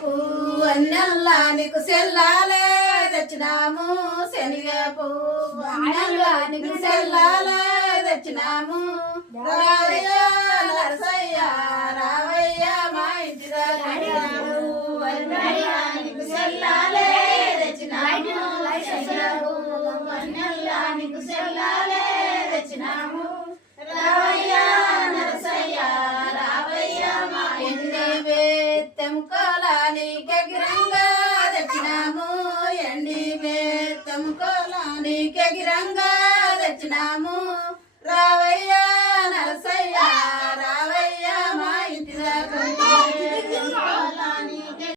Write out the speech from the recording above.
పువ్వు అన్నల్లా నీకు సెల్లాలే తెచ్చినాము శనగ పువ్వు అన్నల్లా నీకు సెల్లాలే తెచ్చినాము రావయ్య నరసయ్య రావయ్య మా ఇంటి దాకా నీకు సెల్లాలే తెచ్చినాము శనగ పువ్వు అన్నల్లా నీకు సెల్లాలే తెచ్చినాము రావయ్య నరసయ్య రావయ్య మా ఇంటి బెత్తం కోలానికి గిరంగా తెచ్చినాము ఎండి బెత్తం కోలానికి గిరంగా తెచ్చినాము రావయ్య